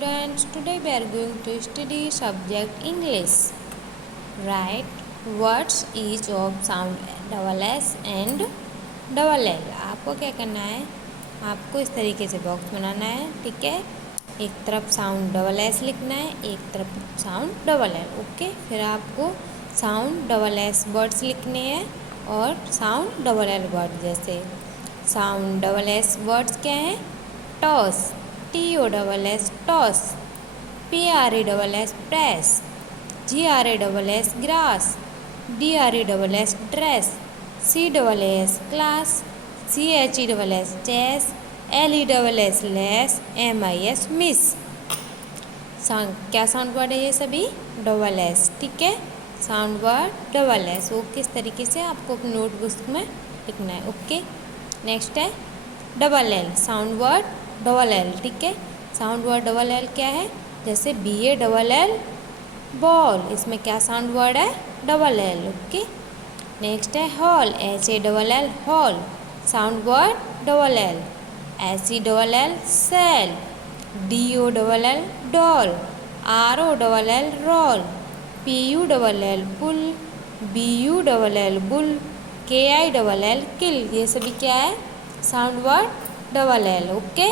students, today we are going to study subject English. Write words each of sound double S and double L. आपको क्या करना है, आपको इस तरीके से बॉक्स बनाना है, ठीक है। एक तरफ साउंड डबल एस लिखना है, एक तरफ साउंड डबल एल, ओके। फिर आपको साउंड डबल एस वर्ड्स लिखने हैं और साउंड डबल एल वर्ड। जैसे साउंड डबल एस वर्ड्स क्या हैं, toss, TOSS toss, PRESS press, GRASS grass, DRESS dress, CAAS class, CHESS chess, LESS less, MIS miss. क्या sound word है ये सभी, डबल एस, ठीक है। साउंड वर्ड डबल एस, वो किस तरीके से आपको अपनी नोटबुक में लिखना है, ओके। नेक्स्ट है double L, sound word double L, ठीक है। साउंड वर्ड डबल एल क्या है, जैसे BALL बॉल, इसमें क्या साउंड वर्ड है, डबल एल, ओके। नेक्स्ट है hall, HALL hall, sound word double L. SELL sell, DOLL doll, ROLL roll, PULL pull, BULL bull, KILL kill. ये सभी क्या है, sound word double L, okay.